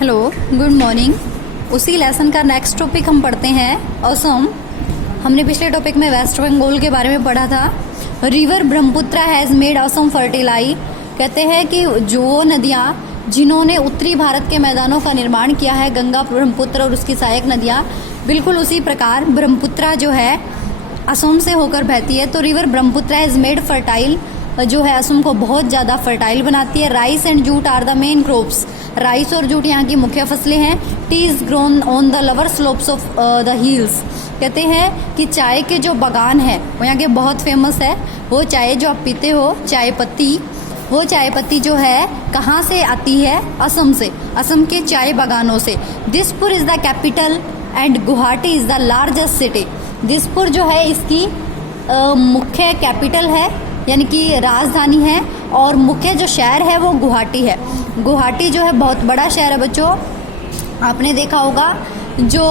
Hello, good morning. उसी lesson का next topic हम पढ़ते हैं असम। हमने पिछले टॉपिक में वेस्ट बंगाल के बारे में पढ़ा था। River Brahmaputra has made Assam fertile. कहते हैं कि जो नदियाँ जिन्होंने उत्तरी भारत के मैदानों का निर्माण किया है, गंगा, ब्रह्मपुत्र और उसकी सहायक नदियाँ, बिल्कुल उसी प्रकार ब्रह्मपुत्र जो है असम से होकर बहती है। तो river Brahmaputra has made fertile जो है असम को बहुत ज़्यादा फर्टाइल बनाती है। Rice and jute are the main crops. Rice और जूट यहाँ की मुख्य फसलें हैं। Tea is grown on the lower slopes of the hills. कहते हैं कि चाय के जो बागान है वो यहाँ के बहुत फेमस है। वो चाय जो आप पीते हो, चाय पत्ती, वो चाय पत्ती जो है कहाँ से आती है? असम से, असम के चाय बागानों से। Dispur is the capital and Guwahati is the largest city. Dispur जो है इसकी मुख्य कैपिटल है, यानी कि राजधानी है, और मुख्य जो शहर है वो गुवाहाटी है। गुवाहाटी जो है बहुत बड़ा शहर है बच्चों। आपने देखा होगा जो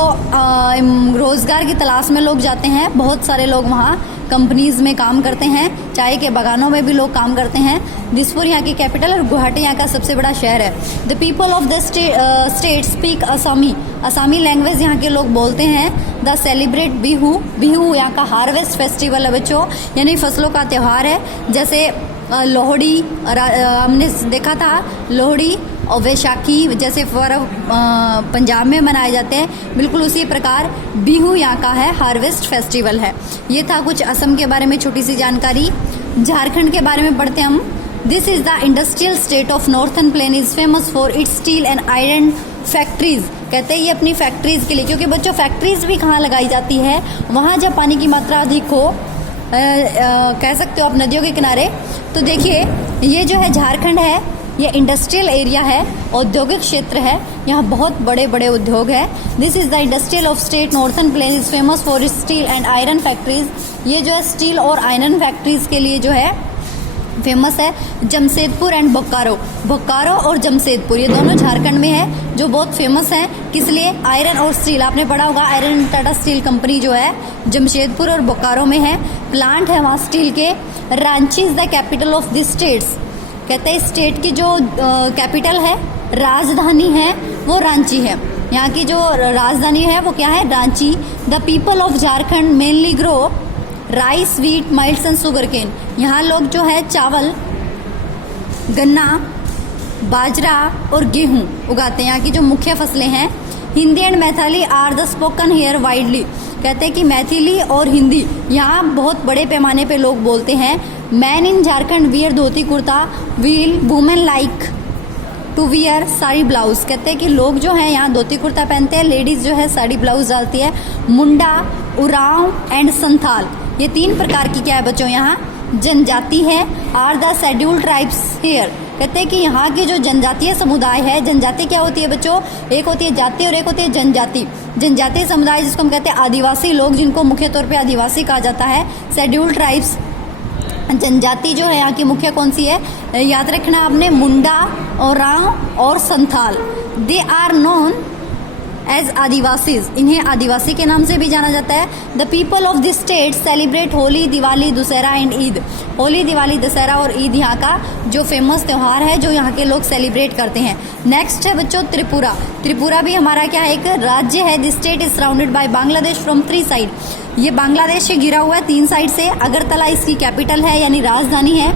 रोजगार की तलाश में लोग जाते हैं, बहुत सारे लोग वहाँ कंपनीज में काम करते हैं, चाय के बागानों में भी लोग काम करते हैं। दिसपुर यहाँ की कैपिटल और गुवाहाटी यहाँ का सबसे बड़ा शहर है। The people of the state speak Assamese. Assamese language यहाँ के लोग बोलते हैं। The celebrate Bihu. बिहू यहाँ का हार्वेस्ट फेस्टिवल है बच्चों, यानी फसलों का त्यौहार है। जैसे लोहड़ी हमने देखा था, लोहड़ी और वैशाखी जैसे पर्व पंजाब में मनाए जाते हैं, बिल्कुल उसी प्रकार बिहू यहाँ का है, हार्वेस्ट फेस्टिवल है। ये था कुछ असम के बारे में छोटी सी जानकारी। झारखंड के बारे में पढ़ते हम। This is the industrial state of northern plain is famous for its steel and iron factories. कहते हैं ये अपनी फैक्ट्रीज के लिए, क्योंकि बच्चों फैक्ट्रीज भी कहाँ लगाई जाती है? वहाँ जब पानी की मात्रा अधिक हो, कह सकते हो आप नदियों के किनारे। तो देखिए ये जो है झारखंड है, ये इंडस्ट्रियल एरिया है, औद्योगिक क्षेत्र है। यहाँ बहुत बड़े बड़े उद्योग है। This is the industrial of state northern plain is famous for steel and iron factories. ये जो है स्टील और आयरन फैक्ट्रीज के लिए जो है फेमस है। जमशेदपुर एंड बोकारो। बोकारो और जमशेदपुर ये दोनों झारखंड में है, जो बहुत फेमस हैं। किस लिए? आयरन और स्टील। आपने पढ़ा होगा आयरन टाटा स्टील कंपनी जो है जमशेदपुर और बोकारो में है। प्लांट है वहाँ स्टील के। Ranchi is the capital of this states. कहते हैं स्टेट की जो कैपिटल है, राजधानी है, वो रांची है। यहाँ की जो राजधानी है वो क्या है? Ranchi. The people of Jharkhand mainly grow rice, wheat, millets and sugar cane. यहाँ लोग जो है चावल, गन्ना, बाजरा और गेहूं उगाते हैं। यहाँ की जो मुख्य फसलें हैं। Hindi and Maithili are the spoken here widely. कहते हैं कि मैथिली और हिंदी यहाँ बहुत बड़े पैमाने पे लोग बोलते हैं। Man in Jharkhand wear dhoti kurta, while women like to wear sari blouse. कहते हैं कि लोग जो हैं यहाँ धोती कुर्ता पहनते हैं, लेडीज जो है साड़ी ब्लाउज डालती है। मुंडा, उरांव एंड संथाल, ये 3 प्रकार की क्या है बच्चों यहाँ जनजाति है। Are the scheduled tribes here. कहते हैं कि यहाँ की जो जनजातीय समुदाय है, जनजाति क्या होती है बच्चों? एक होती है जाति और एक होती है जनजाति। जनजातीय समुदाय जिसको हम कहते हैं आदिवासी लोग, जिनको मुख्य तौर पे आदिवासी कहा जाता है। शेड्यूल्ड ट्राइब्स जनजाति जो है यहाँ की मुख्य कौन सी है? याद रखना आपने, मुंडा, ओरांव और Santhal. They are known as Adivasis. इन्हें आदिवासी के नाम से भी जाना जाता है। The people of this state celebrate Holi, Diwali, Dussehra and Eid. Holi, Diwali, Dussehra और ईद यहाँ का जो फेमस त्यौहार है, जो यहाँ के लोग सेलिब्रेट करते हैं। नेक्स्ट है बच्चों त्रिपुरा। त्रिपुरा भी हमारा क्या है? एक राज्य है। This state is surrounded by Bangladesh from 3 side. ये बांग्लादेश से घिरा हुआ है 3 साइड से। अगरतला इसकी कैपिटल है, यानी राजधानी है।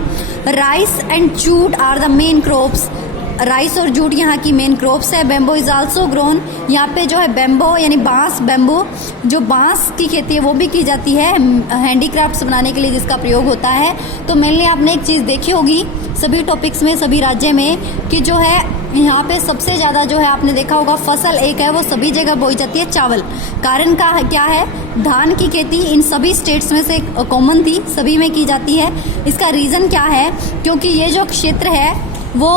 Rice and jute are the main crops. Rice और जूट यहाँ की मेन क्रॉप्स है। Bamboo is also grown. यहाँ पे जो है बेम्बो यानी बांस, बेम्बो जो बांस की खेती है वो भी की जाती है, हैंडीक्राफ्ट्स बनाने के लिए जिसका प्रयोग होता है। तो मेनली आपने एक चीज़ देखी होगी सभी टॉपिक्स में, सभी राज्य में, कि जो है यहाँ पे सबसे ज़्यादा जो है आपने देखा होगा फसल एक है, वो सभी जगह बोई जाती है, चावल। कारण का क्या है? धान की खेती इन सभी स्टेट्स में से कॉमन थी, सभी में की जाती है। इसका रीज़न क्या है? क्योंकि ये जो क्षेत्र है वो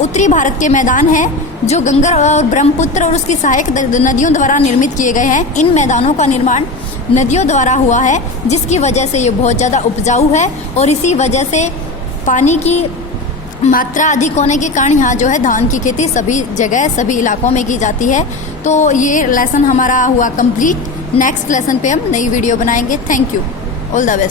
उत्तरी भारत के मैदान है, जो गंगा और ब्रह्मपुत्र और उसकी सहायक नदियों द्वारा निर्मित किए गए हैं। इन मैदानों का निर्माण नदियों द्वारा हुआ है, जिसकी वजह से ये बहुत ज़्यादा उपजाऊ है, और इसी वजह से पानी की मात्रा अधिक होने के कारण यहाँ जो है धान की खेती सभी जगह, सभी इलाकों में की जाती है। तो ये लेसन हमारा हुआ कंप्लीट। नेक्स्ट लेसन पे हम नई वीडियो बनाएंगे। Thank you, all the best.